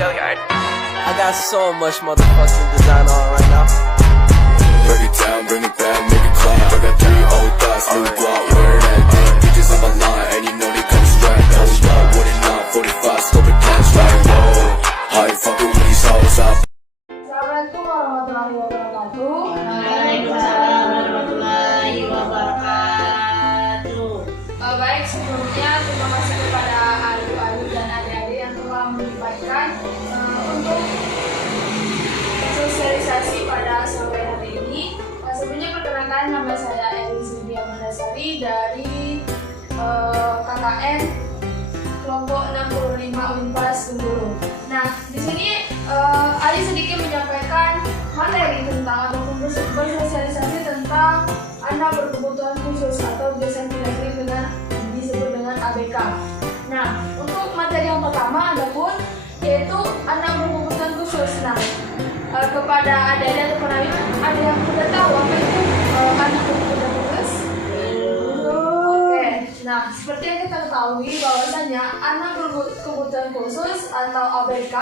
I got so much motherfucking design on right now. Break it down, bring it back, make it clap. I got 3 old thoughts, new guap, where that damn bitches on my line, and you know they come strapped. Hold up, what it not, 45, scope it cash like whoa. How you fucking with these hoes up? Assalamualaikum warahmatullahi wabarakatuh. Waalaikumsalam warahmatullahi wabarakatuh. Baik, sebelumnya terima kasih kepada ayu-ayu dan adik-adik yang telah menyempatkan untuk sosialisasi pada sore hari ini. Sebelumnya perkenalkan, nama saya Elizabeth Mandasari dari KKN kelompok 65 Unpas Bengkulu. Nah, di sini Ali sedikit menyampaikan materi tentang ataupun bersosialisasi tentang anak berkebutuhan khusus atau biasa disebut dengan ABK. Nah, untuk materi yang pertama adapun yaitu anak berkebutuhan khusus. Nah, kepada adik-adik atau penanya, ada yang sudah tahu apa itu anak berkebutuhan khusus? Oke. Nah, seperti yang kita ketahui bahwasanya anak berkebutuhan khusus atau ABK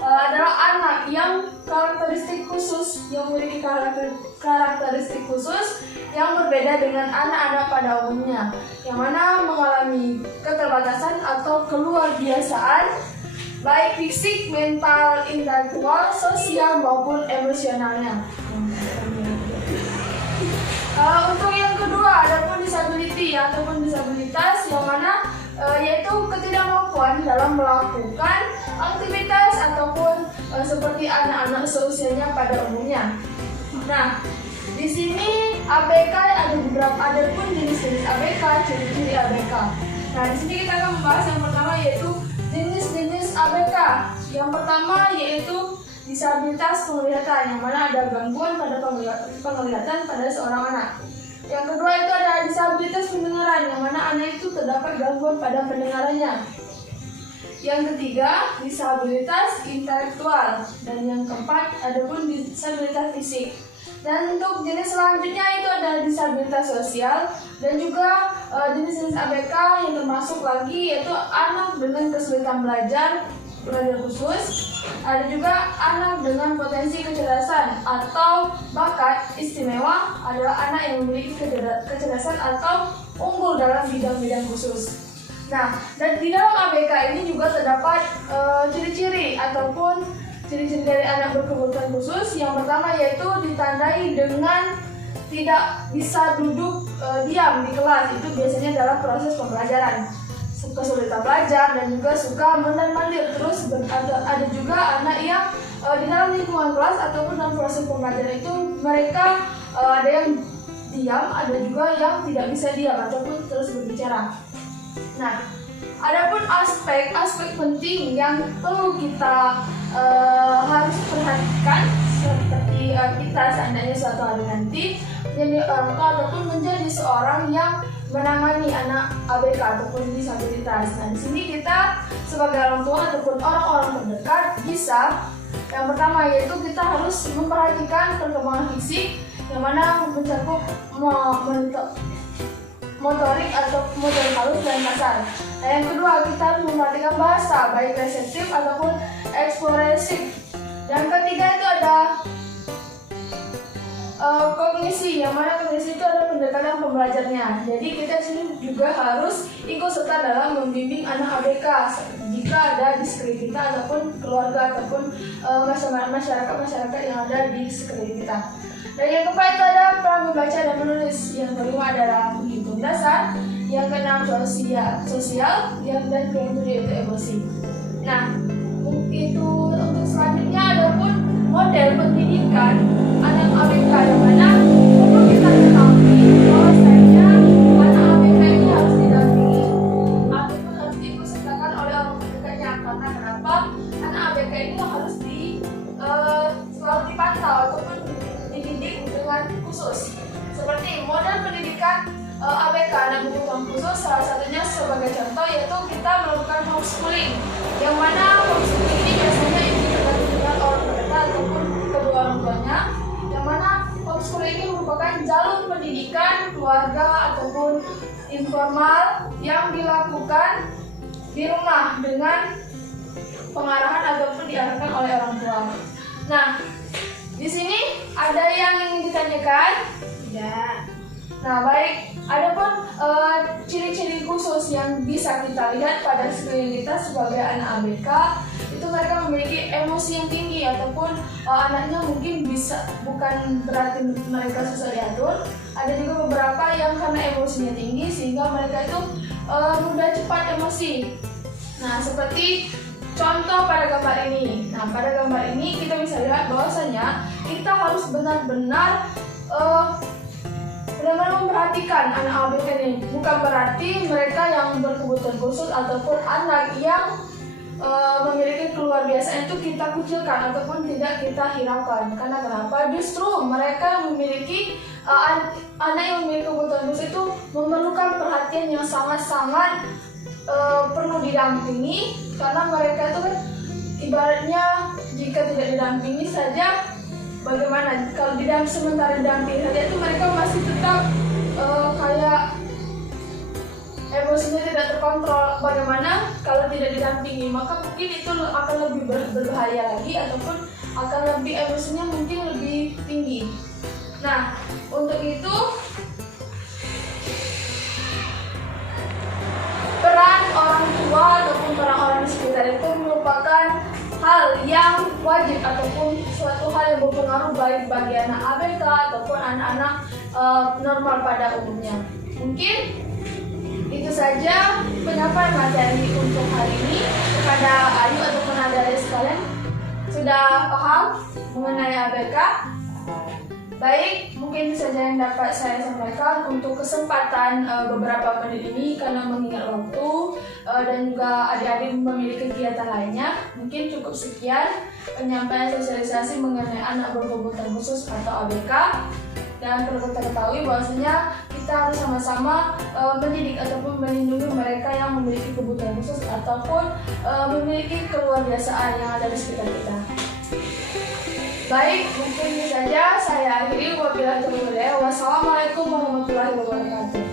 adalah anak yang karakteristik khusus, yang memiliki karakteristik khusus yang berbeda dengan anak-anak pada umumnya, yang mana mengalami keterbatasan atau keluarbiasaan baik fisik, mental, intelektual, sosial maupun emosionalnya. Untuk yang kedua adapun disability ataupun disabilitas, yang mana yaitu ketidakmampuan dalam melakukan aktivitas ataupun seperti anak-anak seusianya pada umumnya. Nah, di sini ABK ada pun jenis-jenis ABK, ciri-ciri ABK. Nah, di sini kita akan membahas yang pertama yaitu jenis-jenis ABK. Yang pertama yaitu disabilitas penglihatan, yang mana ada gangguan pada penglihatan pada seorang anak. Yang kedua itu ada disabilitas pendengaran, yang mana anak itu terdapat gangguan pada pendengarannya. Yang ketiga, disabilitas intelektual, dan yang keempat adapun disabilitas fisik. Dan untuk jenis selanjutnya itu ada disabilitas sosial dan juga jenis-jenis ABK yang termasuk lagi yaitu anak dengan kesulitan belajar khusus. Ada juga anak dengan potensi kecerdasan atau bakat istimewa, adalah anak yang memiliki kecerdasan atau unggul dalam bidang-bidang khusus. Nah, dan di dalam ABK ini juga terdapat ciri-ciri ataupun ciri-ciri dari anak berkebutuhan khusus. Yang pertama yaitu ditandai dengan tidak bisa duduk diam di kelas, itu biasanya dalam proses pembelajaran, kesulitan belajar dan juga suka mondar-mandir. Terus ada juga anak yang di dalam lingkungan kelas ataupun dalam proses pembelajaran itu mereka ada yang diam, ada juga yang tidak bisa diam ataupun terus berbicara. Nah, adapun aspek penting yang perlu kita harus perhatikan seperti kita seandainya suatu hari nanti menjadi orang tua ataupun menjadi seorang yang menangani anak ABK ataupun disabilitas. Nah, di sini kita sebagai orang tua ataupun orang-orang terdekat bisa, yang pertama yaitu kita harus memperhatikan perkembangan fisik, yang mana mencakup motorik atau motorik halus dan kasar. Nah, yang kedua kita harus memperhatikan bahasa baik reseptif ataupun ekspresif. Yang ketiga itu ada kognisi, yang mana kognisi itu adalah pendekatan pembelajarnya. Jadi kita sini juga harus ikut serta dalam membimbing anak ABK jika ada di sekeliling kita ataupun keluarga ataupun masyarakat yang ada di sekeliling kita. Dan yang keempat itu ada peran membaca dan menulis. Yang kelima adalah menghitung dasar. Yang keenam sosial, dan yang ketujuh itu emosi. Nah, itu untuk selanjutnya adapun model pendidikan anak ABK, yang mana perlu kita ketahui bahwasanya anak ABK ini harus didampingi ataupun harus diikutsertakan oleh orang terdekatnya. Karena kenapa? Anak ABK ini harus selalu dipantau ataupun dididik dengan khusus. Seperti model pendidikan ABK anak berkebutuhan khusus, salah satunya sebagai contoh yaitu kita melakukan homeschooling, yang mana homeschooling ini biasanya tergantung dengan orang terdekat ataupun kedua orang tuanya, yang mana homeschooling ini merupakan jalur pendidikan keluarga ataupun informal yang dilakukan di rumah dengan pengarahan ataupun diarahkan oleh orang tua. Nah, di sini ada yang ingin ditanyakan? Tidak. Nah, baik. Adapun ciri-ciri khusus yang bisa kita lihat pada sekeliling kita sebagai anak ABK, itu mereka memiliki emosi yang tinggi ataupun anaknya mungkin bisa, bukan berarti mereka susah diatur. Ada juga beberapa yang karena emosinya tinggi sehingga mereka itu mudah cepat emosi. Nah, seperti contoh pada gambar ini. Nah, pada gambar ini kita bisa lihat bahwasanya kita harus benar-benar memperhatikan anak ABK ini. Bukan berarti mereka yang berkebutuhan khusus ataupun anak yang memiliki keluarbiasaan itu kita kucilkan ataupun tidak kita hiraukan. Karena kenapa? Justru mereka yang memiliki anak yang memiliki kebutuhan khusus itu memerlukan perhatian yang sangat-sangat perlu didampingi, karena mereka itu kan ibaratnya jika tidak didampingi saja, bagaimana kalau sementara didampingi saja itu mereka masih tetap kayak emosinya tidak terkontrol. Bagaimana kalau tidak didampingi, maka mungkin itu akan lebih berbahaya lagi ataupun akan lebih emosinya mungkin lebih tinggi. Nah, untuk itu peran orang tua ataupun orang-orang di sekitar itu merupakan hal yang wajib ataupun suatu hal yang berpengaruh baik bagi anak ABK ataupun anak-anak normal pada umumnya. Mungkin itu saja penyampaian materi untuk hari ini kepada Ayu ataupun adik-adik sekalian. Sudah paham mengenai ABK? Baik, mungkin itu saja yang dapat saya sampaikan untuk kesempatan beberapa menit ini, karena mengingat waktu dan juga adik-adik memiliki kegiatan lainnya. Mungkin cukup sekian penyampaian sosialisasi mengenai anak berkebutuhan khusus atau ABK. Dan perlu kita ketahui bahwasanya kita harus sama-sama mendidik ataupun melindungi mereka yang memiliki kebutuhan khusus ataupun memiliki keluarbiasaan yang ada di sekitar kita. Baik, mungkin ini saja saya akhiri. Wabillahi taufiq wal hidayah. Wassalamualaikum warahmatullahi wabarakatuh.